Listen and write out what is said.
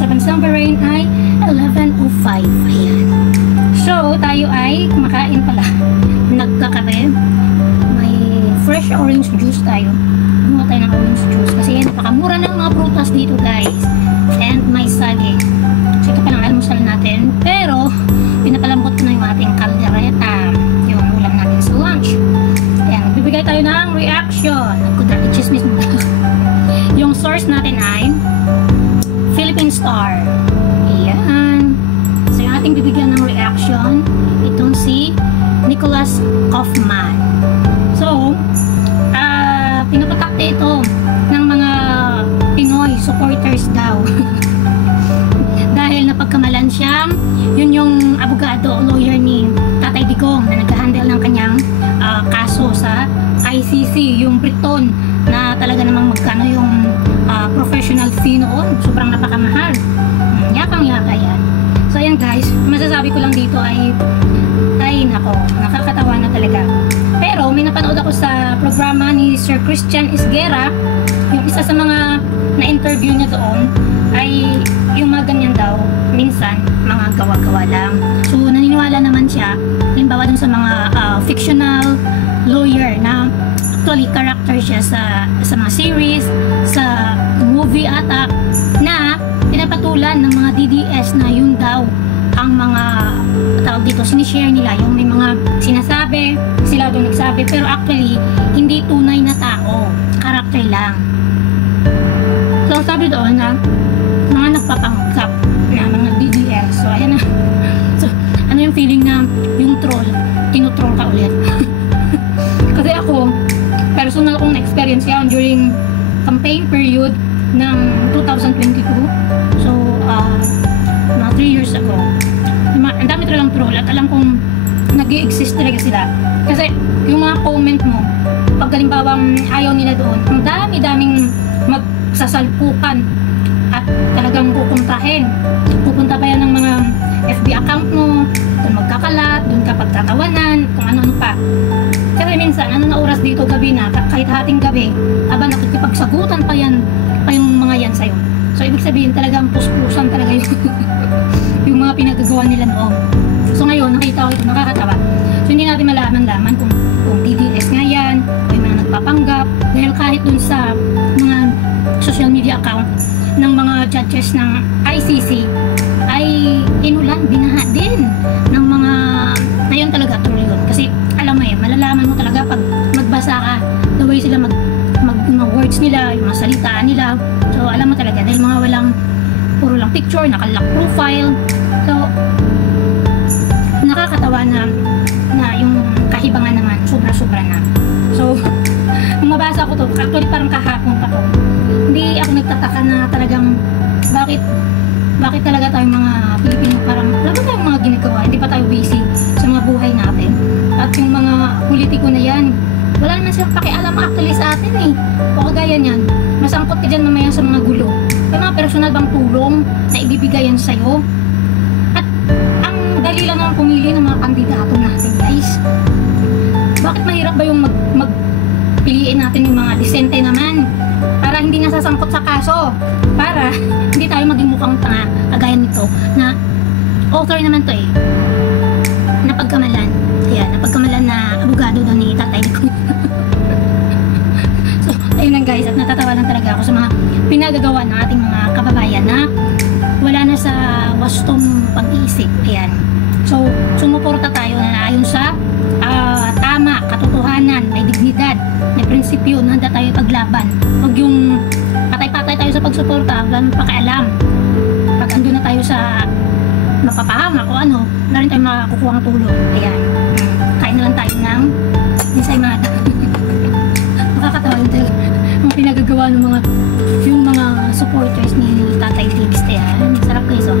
7 Sovereign ay 11:05. Ayan. So, tayo ay kumakain pala. Nagkakape. May fresh orange juice tayo. Gumawa tayo ng orange juice. Kasi napakamura ng mga prutas dito, guys. And may saging. So, ito pa lang almusal natin. Pero, pinapalambot ko na yung ating kaldereta. Yung ulam natin sa lunch. Ayan, bibigay tayo ng reaction. Nagkudraki chismis mo. Yung source natin ay Philippine Star. Ayan. So, yung ating bibigyan ng reaction, itong si Nicholas Kaufman. So, pinapatakte ito ng mga Pinoy supporters daw. Dahil napagkamalan siyang, yun yung abogado o lawyer ni Tatay Digong na nag-handle ng kanyang kaso sa ICC, yung Briton na talaga namang magkano yung professional fee noon. Sobrang napakamahal. Yakang-yaka yan. So, ayan guys, masasabi ko lang dito ay nako, nakakatawa na talaga. Pero, may napanood ako sa programa ni Sir Christian Isguera, yung isa sa mga na-interview niya doon, ay yung mga ganyan daw, minsan, mga gawa-gawa lang. So, naniniwala naman siya, halimbawa dun sa mga fictional lawyer na actually character siya sa mga series, sa movie ata, na pinapatulan ng mga DDS na yun daw ang mga tawag dito, sinishare nila, yung may mga sinasabi, sila doon nagsabi, pero actually, hindi tunay na tao, character lang. So, sabi doon na mga nagpapanggap na mga DDS. So, ayan na. So, ano yung feeling na yung troll, tinutroll ka ulit. Kasi ako, personal akong na-experience yan during campaign period ng 2022. So, mga 3 years ago. Ang dami talagang troll at alam kong nag-i-exist talaga sila. Kasi yung mga comment mo, pag halimbawang ayaw nila doon, ang dami-daming magsasalpukan at talagang pupuntahin. Pupunta pa yan ng mga FB account mo, doon magkakalat, doon ka pagtatawanan, kung ano-ano pa. Kasi minsan, ano na oras dito gabi na, kahit hating gabi, aba nakikipagsagutan pa yan, pa yung mga yan sa'yo. So, ibig sabihin talagang puspusan talaga yun. Yung mga pinagagawa nila noon. So, ngayon, nakita ko ito, nakakatawa. So, hindi natin malaman-laman kung DDS nga yan, o yung mga nagpapanggap, dahil kahit dun sa mga social media account ng mga judges ng ICC, ay inulan, binaha din ng mga, ngayon talaga troll yun. Kasi, alam mo yun, malalaman mo talaga pag magbasa ka, the way sila mga words nila, yung mga salitaan nila. So, alam mo talaga, dahil mga walang, puro lang picture, nakalock profile. So, nakakatawa na yung kahibangan naman, sobra-sobra na. So, nung mabasa ko to, actually parang kahapon pa to, hindi ako nagtataka na talagang, bakit talaga tayong mga Pilipino parang, wala ba tayong mga ginagawa, hindi pa tayo busy sa mga buhay natin. At yung mga politiko na yan, wala naman silang pakialam actually sa atin eh. O kagaya niyan, masangkot ka dyan mamaya sa mga gulo. May mga personal bang tulong na ibibigayan sa'yo? At ang dali lang naman pumili ng mga kandidato natin, guys. Bakit mahirap ba yung magpiliin natin yung mga disente naman? Para hindi nasasangkot sa kaso. Para hindi tayo maging mukhang tanga kagaya nito na author naman to eh. Napagkamalan. Ayan, napagkamalan na abogado daw ni Tatay Digong. So, ayun lang guys, at natatawa lang talaga ako sa mga pinagagawa ng ating mga kababayan na wala na sa wastong pag-iisip. Ayan. So, sumuporta tayo na ayon sa tama, katotohanan, may dignidad, may prinsipyo, na handa tayo paglaban. Huwag yung patay-patay tayo sa pagsuporta, wala nang pakialam. Pag ando na tayo sa mapapahama o ano, wala rin tayo makakukuha ng tulong. Ayan. Kain na lang tayo ng ensaymada. Makakatawa yun talaga. Ang pinagagawa ng mga supporters ni Tatay Diggs. Ayan. Sarap guys, oh.